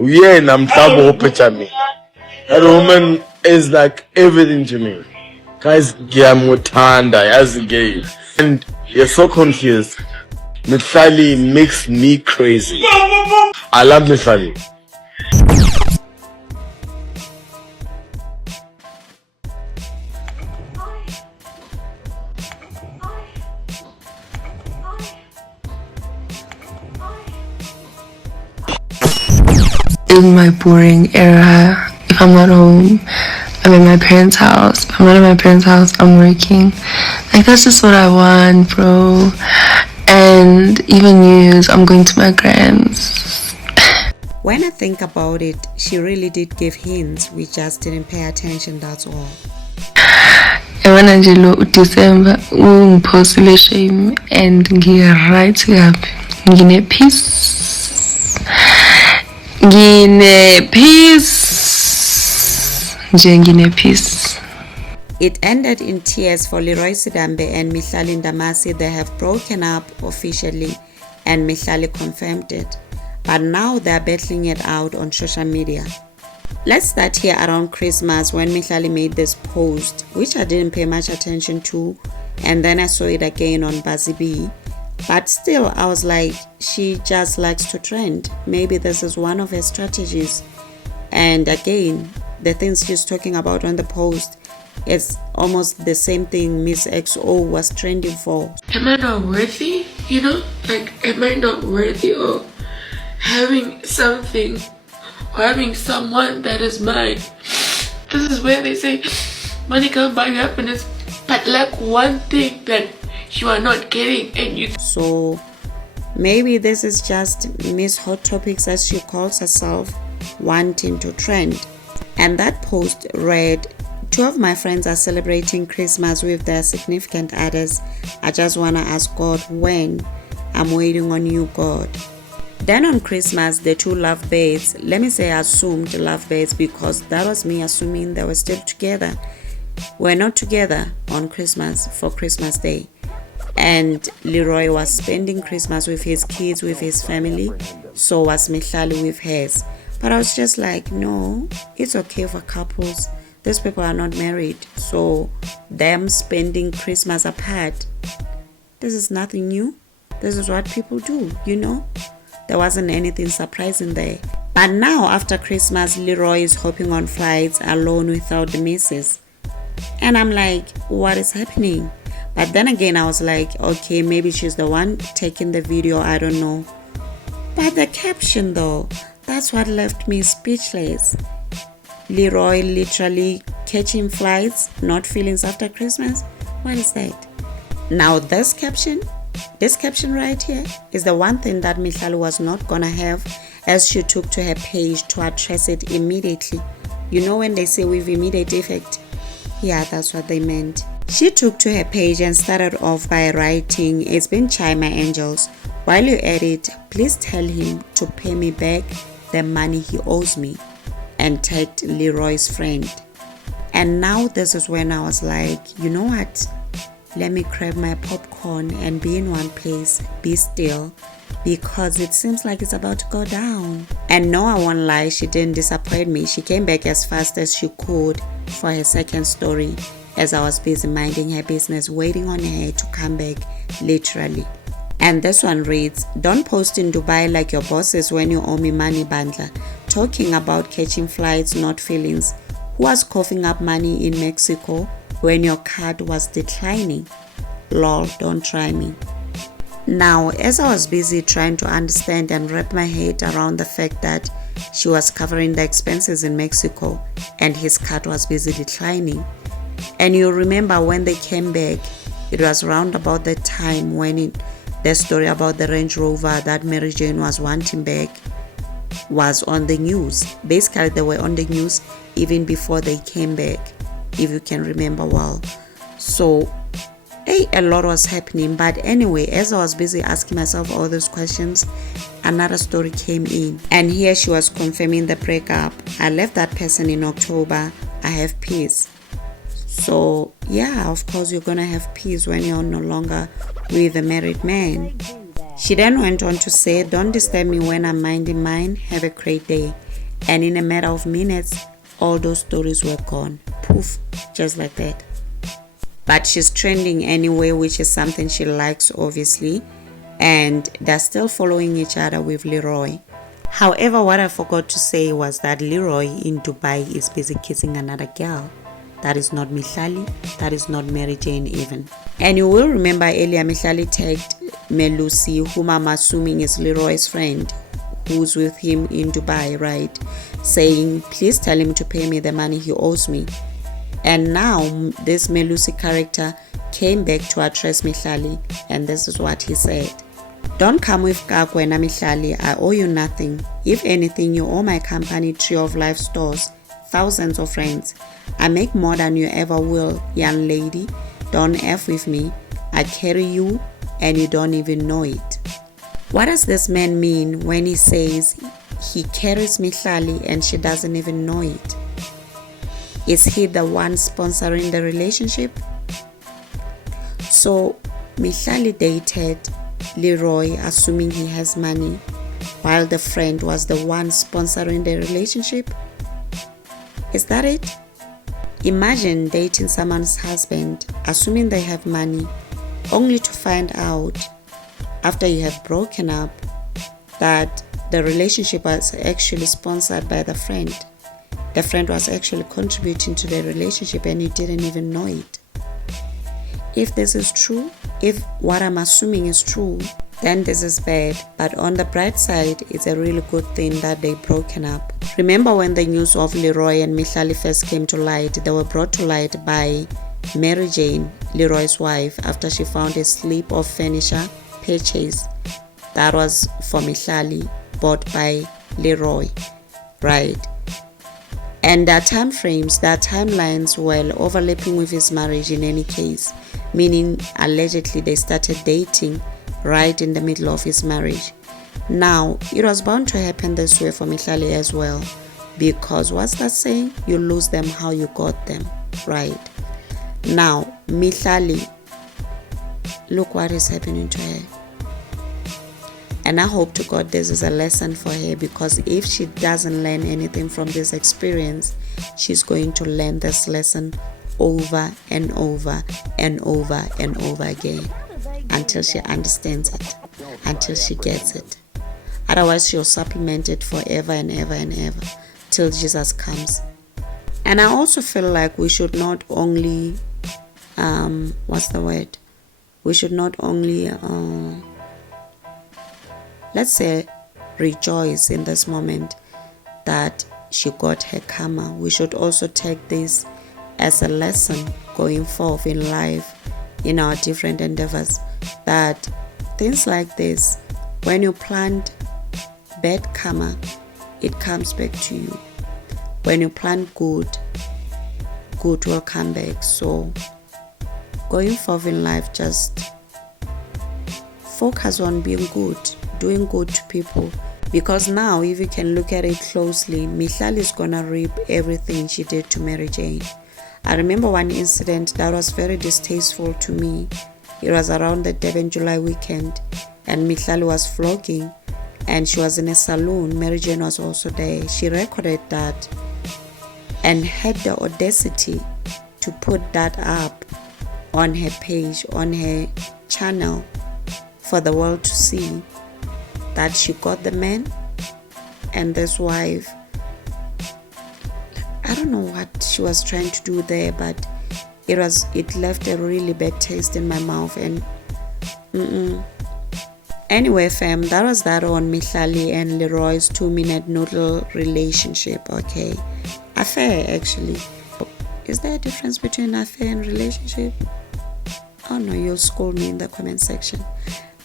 Yeah, and I'm double picture me. That woman is like everything to me. Guys, Giamutanda, as gay. And you're so confused. Mihlali makes me crazy. I love Mihlali. In my boring era, if I'm not home, I'm in my parents' house. If I'm not in my parents' house, I'm working. Like, that's just what I want, bro. And even news, I'm going to my grand's. When I think about it, she really did give hints. We just didn't pay attention, that's all. And when Angelo December, ungipostile shame and ngi-right kabi. Ngine peace. Ngine peace. It ended in tears for Leroy Sidambe and Mihlali Ndamase. They have broken up officially and Mihlali confirmed it. But now they're battling it out on social media. Let's start here around Christmas when Mihlali made this post, which I didn't pay much attention to, and then I saw it again on Buzzy B. But still, I was like, she just likes to trend. Maybe this is one of her strategies. And again, the things she's talking about on the post, it's almost the same thing Miss XO was trending for. Am I not worthy? You know, like, am I not worthy of having something or having someone that is mine? This is where they say money can't buy happiness, but like one thing that you are not getting and you. So maybe this is just Miss Hot Topics, as she calls herself, wanting to trend. And that post read, 2 of my friends are celebrating Christmas with their significant others. I just want to ask God when. I'm waiting on you, God. Then on Christmas, the 2 lovebirds, let me say assumed lovebirds because that was me assuming they were still together. We're not together on Christmas for Christmas Day. And Leroy was spending Christmas with his kids, with his family. So was Mihlali with hers. But I was just like, no, it's okay for couples. These people are not married. So them spending Christmas apart, this is nothing new. This is what people do, you know. There wasn't anything surprising there. But now after Christmas, Leroy is hopping on flights alone without the missus. And I'm like, what is happening? But then again, I was like, okay, maybe she's the one taking the video, I don't know. But the caption though, that's what left me speechless. Leroy literally catching flights, not feelings after Christmas. What is that? Now this caption right here is the one thing that Mihlali was not gonna have, as she took to her page to address it immediately. You know when they say with immediate effect? Yeah, that's what they meant. She took to her page and started off by writing, "It's been Chai, my angels. While you edit, please tell him to pay me back the money he owes me," and tagged Leroy's friend. And now this is when I was like, you know what? Let me grab my popcorn and be in one place, be still, because it seems like it's about to go down. And no, I won't lie, she didn't disappoint me. She came back as fast as she could for her second story, as I was busy minding her business, waiting on her to come back, literally. And this one reads, "Don't post in Dubai like your bosses when you owe me money, Bandla. Talking about catching flights, not feelings. Who was coughing up money in Mexico when your card was declining? Lol, don't try me." Now, as I was busy trying to understand and wrap my head around the fact that she was covering the expenses in Mexico and his card was busy declining, and you remember when they came back, it was around about the time when the story about the Range Rover that Mary Jane was wanting back was on the news. Basically, they were on the news even before they came back, if you can remember well. So, a lot was happening. But anyway, as I was busy asking myself all those questions, another story came in. And here she was confirming the breakup. "I left that person in October. I have peace." So, yeah, of course, you're gonna have peace when you're no longer with a married man. She then went on to say, "Don't disturb me when I'm minding mine. Have a great day." And in a matter of minutes, all those stories were gone. Poof, just like that. But she's trending anyway, which is something she likes, obviously. And they're still following each other with Leroy. However, what I forgot to say was that Leroy in Dubai is busy kissing another girl. That is not Mihlali, that is not Mary Jane even. And you will remember earlier Mihlali tagged Melusi, whom I'm assuming is Leroy's friend, who's with him in Dubai, right? Saying, please tell him to pay me the money he owes me. And now this Melusi character came back to address Mihlali, and this is what he said. "Don't come with Kakwena Mihlali, I owe you nothing. If anything, you owe my company Tree of Life stores thousands of friends. I make more than you ever will, young lady. Don't F with me. I carry you and you don't even know it." What does this man mean when he says he carries Mihlali and she doesn't even know it? Is he the one sponsoring the relationship? So Mihlali dated Leroy assuming he has money, while the friend was the one sponsoring the relationship? Is that it? Imagine dating someone's husband, assuming they have money, only to find out after you have broken up that the relationship was actually sponsored by the friend. The friend was actually contributing to the relationship and you didn't even know it. If this is true, if what I'm assuming is true, then this is bad. But on the bright side, it's a really good thing that they broken up. Remember when the news of Leroy and Mihlali first came to light, they were brought to light by Mary Jane, Leroy's wife, after she found a slip of furniture purchase that was for Mihlali, bought by Leroy, right? And their time frames, their timelines were overlapping with his marriage in any case, meaning allegedly they started dating right in the middle of his marriage. Now, it was bound to happen this way for Mihlali as well, because what's that saying? You lose them how you got them, right? Now, Mihlali, look what is happening to her. And I hope to God this is a lesson for her, because if she doesn't learn anything from this experience, she's going to learn this lesson over and over and over and over again until she understands it, until she gets it. Otherwise, she'll supplement it forever and ever and ever till Jesus comes. And I also feel like we should not only, We should not only, let's say, rejoice in this moment that she got her karma. We should also take this as a lesson going forth in life, in our different endeavors, that things like this, when you plant bad karma, it comes back to you. When you plant good, good will come back. So going forth in life, just focus on being good, doing good to people. Because now, if you can look at it closely, Mihlali is gonna reap everything she did to Mary Jane. I remember one incident that was very distasteful to me. It was around the Durban July weekend, and Mihlali was vlogging, and she was in a saloon. Mary Jane was also there. She recorded that and had the audacity to put that up on her page, on her channel, for the world to see that she got the man and this wife. I don't know what she was trying to do there, but it left a really bad taste in my mouth. And anyway, fam, that was that on Mihlali and Leroy's 2-minute noodle relationship. Okay, affair, actually. Is there a difference between affair and relationship? Oh no, you'll school me in the comment section.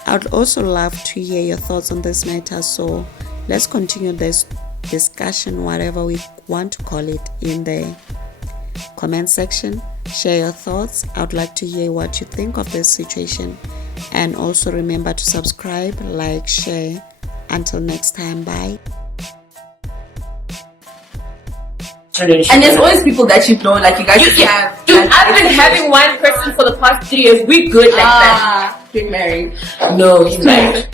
I would also love to hear your thoughts on this matter, so let's continue this discussion, whatever we want to call it, in the comment section. Share your thoughts. I would like to hear what you think of this situation, and also remember to subscribe, like, share. Until next time, bye. relationship. And there's always people that you know, like you guys have. Dude, I've been having one person for the past 3 years. We good like that. Get married. No, he's like.